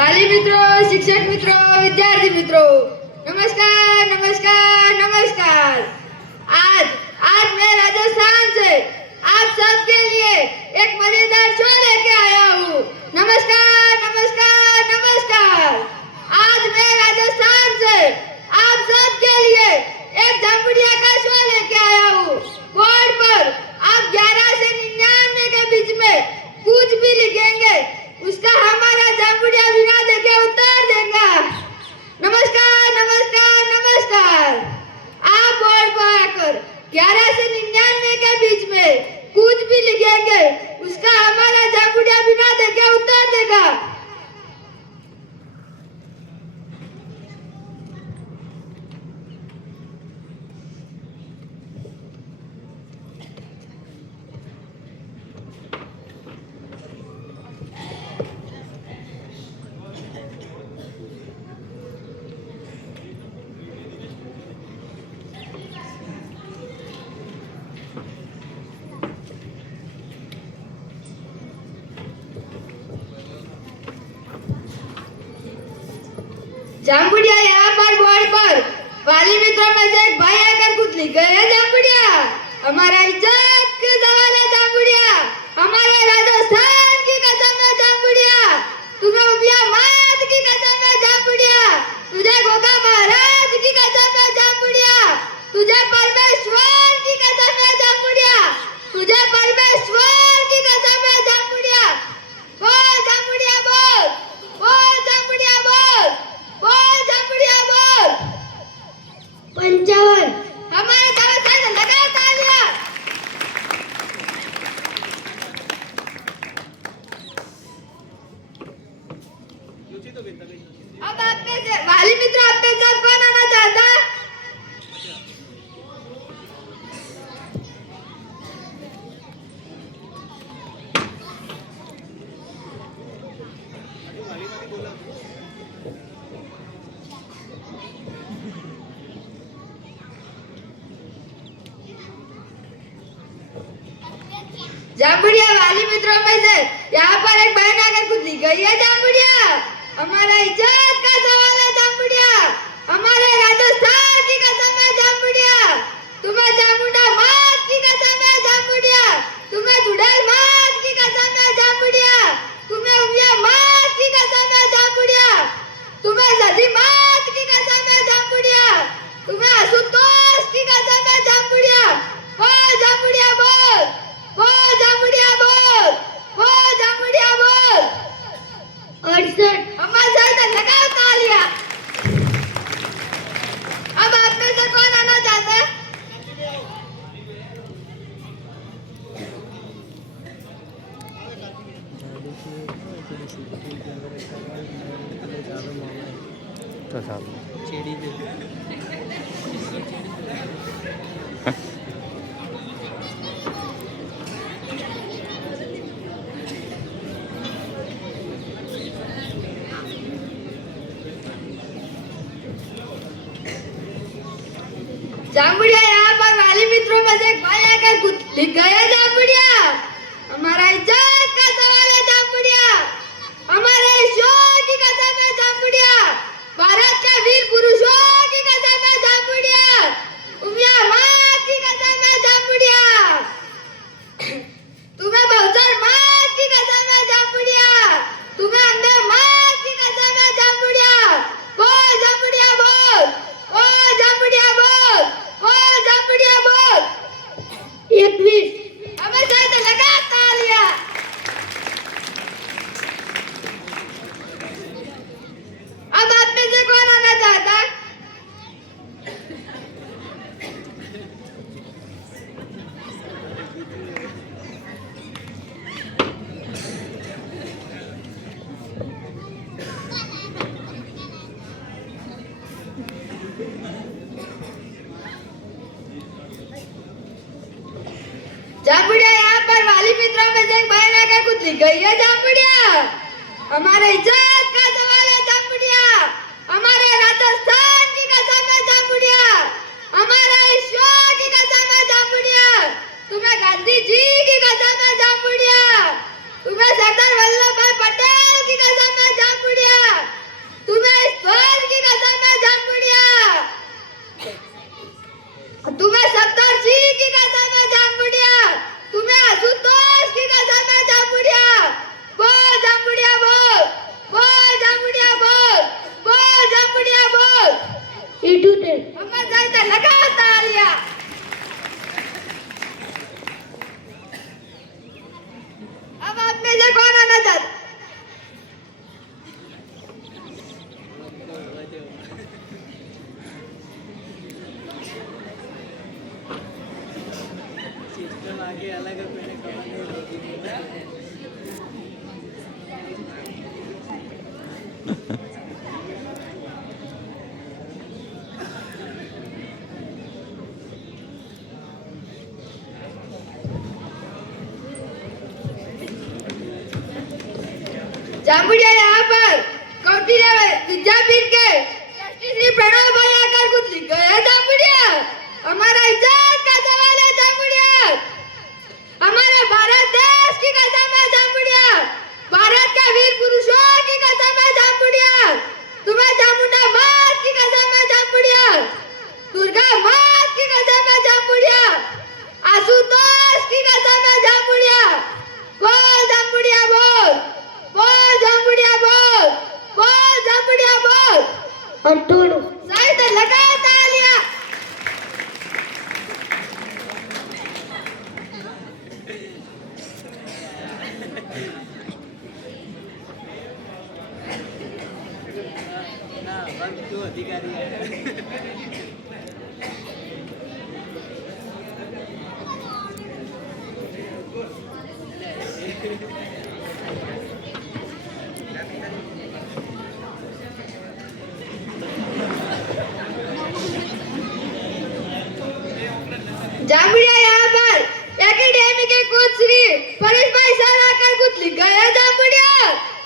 वाली मित्रों, शिक्षक मित्रों, विद्यार्थी मित्रों, नमस्कार नमस्कार नमस्कार। आज आज मैं राजस्थान से आप सबके लिए एक मजेदार शो लेके आया हूँ। नमस्कार नमस्कार नमस्कार। आज मैं राजस्थान से आप सबके लिए एक जामुड़िया का शो लेके आया हूँ। बोर्ड पर आप 11 से 99 के बीच में कुछ भी लिखेंगे, उसका हमारा जामुड़िया बिना देखे उत्तर देगा। नमस्कार नमस्कार नमस्कार। आप बोर्ड पर आकर 11 से 99 के बीच में कुछ भी लिखेंगे, उसका हमारा जामुड़िया बिना देखे उत्तर देगा। जामुड़िया यहाँ पर बोर्ड पर वाली मित्रों में से एक भाई आकर कुछ लिख गए हैं। जामुड़िया हमारा इज्जत का सवाल है। जामुड़िया हमारे राजस्थान की कसम है। जामुड़िया तुम्हें उबिया मात की कसम है। जामुड़िया तुझे गोगा महाराज की कसम है। जामुड़िया तुझे परमेश्वर की कसम है। जामुड़िया तुझे परमेश्वर की कसम है। जामुड़िया बोल। जामुड़िया बोल। बोल जामुड़िया बोल। बोल जामुड़िया बोल। 55। हमारे दावत से लगा तालियां। अब आप में से वाली मित्र आप में से कौन आना चाहता है? जामुड़िया वाली मित्रों में से यहाँ पर एक बहन आकर कुछ लिख गई है। जामुड़िया हमारा इज्जत का सवाल है। जामुड़िया हमारे राजस्थान की कसम है। जामुड़िया तुम्हें चामुंडा मात की कसम है। जामुड़िया तुम्हें चुड़ैल मात की कसम है। जामुड़िया तुम्हें उमिया मात की कसम है। जामुड़िया तुम्हें सदी मात की कसम है। जामुड़िया तुम्हें असुतोष की कसम है। जामुड़िया बोल। जामुड़िया बोल। बोल जामुड़िया बोल। बोल जामुड़िया बोल। 68। हमारे साथ लगाओ तालियां। अब आप में से कौन आना चाहता है? जामुड़िया यहाँ पर वाली मित्रों में से एक भाई आकर कुछ लिख गए हैं। जामुड़िया हमारा इज्जत का सवाल है। जामुड़िया हमारे ईश्वर की कसम है। जामुड़िया भारत के वीर पुरुषों की कसम है। जामुड़िया उमिया मात की कसम है। जामुड़िया तुम्हें बहुचर मात की कसम है। जामुड़िया तुम्हें अंधे मात की कसम है। जामुड़िया बोल। जामुड़िया बोल। बोल जामुड़िया बोल। बोल जामुड़िया बोल। 21। हमें साथ लगा तालियां। अब आप में से कौन आना चाहता है? जामुड़िया यहाँ पर वाली मित्रों में से एक बहन आकर कुछ लिख गई है। जामुड़िया हमारे इज्जत का सवाल है। जामुड़िया हमारे राजस्थान की कसम है। जामुड़िया हमारे ईश्वर की कसम है। जामुड़िया तुम्हें गांधी जी की कसम है। जामुड़िया तुम्हें सरदार वल्लभ भाई पटेल की कसम है। जामुड़िया जामुड़िया यहाँ पर कौटिल्य विद्यापीठ के श्री प्रणव भाई आकर कुछ लिख गए हैं। जामुड़िया हमारा इज्जत का सवाल है। जामुड़िया हमारे भारत देश की कसम है। जामुड़िया भारत के वीर पुरुषों की कसम है। जामुड़िया तुम्हें चामुंडा माँ की कसम है। जामुड़िया दुर्गा माँ की कसम है। जामुड़िया आशुतोष की कसम है। जामुड़िया बोल जामुड़िया बोल बोल जामुड़िया बोल बोल जामुड़िया बोल अंटूड़ साइड लगा तालियां। अधिकारी जामुड़िया यहाँ पर एकेडमी के कोच श्री परेश भाई सर आकर कुछ लिख गए हैं। जामुड़िया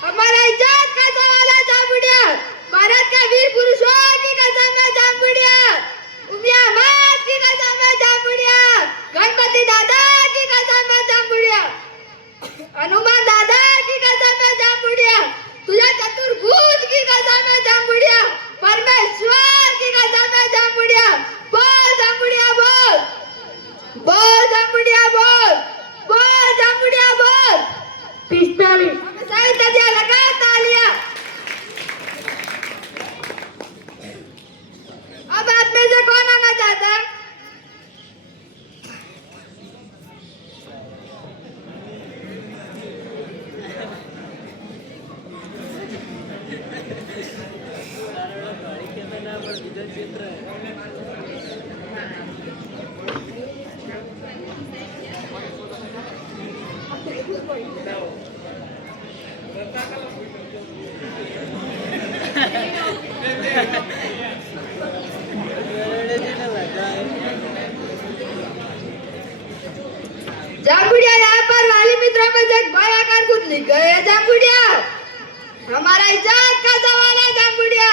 हमारा इज्जत का सवाल है। जामुड़िया भारत के वीर पुरुषों की कसम है। जामुड़िया उमिया मात की कसम है। जामुड़िया गणपति दादा की कसम है। जामुड़िया हनुमान दादा की कसम है। जामुड़िया तुझे चतुर्भुज की कसम है। जामुड़िया परमेश्वर की कसम है। जामुड़िया बोल जामुड़िया बोल बोल जामुड़िया बोल बोल जामुड़िया बोल 45 साइड तालियां लगा तालियां। अब आप में से कौन आना चाहता है? जामुड़िया यहाँ पर वाली मित्रों में से भाई आकर कुछ लिख गए हैं। जामुड़िया हमारा इज्जत का सवाल है। जामुड़िया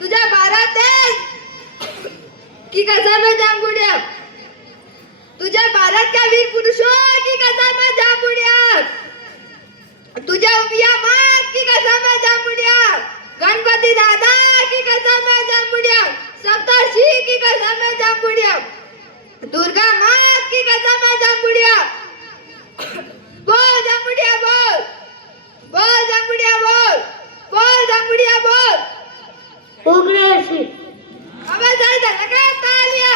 तुझे भारत देश की कसम है। जामुड़िया तुझे भारत के वीर पुरुषों की कसम है। जामुड़िया तुझे उमिया मात की कसम है। जामुड़िया गणपति दादा की कसम है। जामुड़िया सप्तर्षि की कसम है। जामुड़िया दुर्गा मात की कसम है। जामुड़िया बोल जामुड़िया बोल बोल जामुड़िया बोल बोल जामुड़िया बोल 79 अबे साइड लगा तालियां।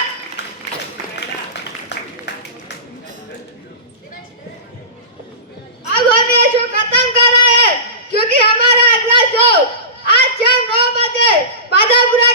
अब हम ये शो खत्म कर रहे हैं क्योंकि हमारा अगला शो आज शाम 9 बजे बादापुरा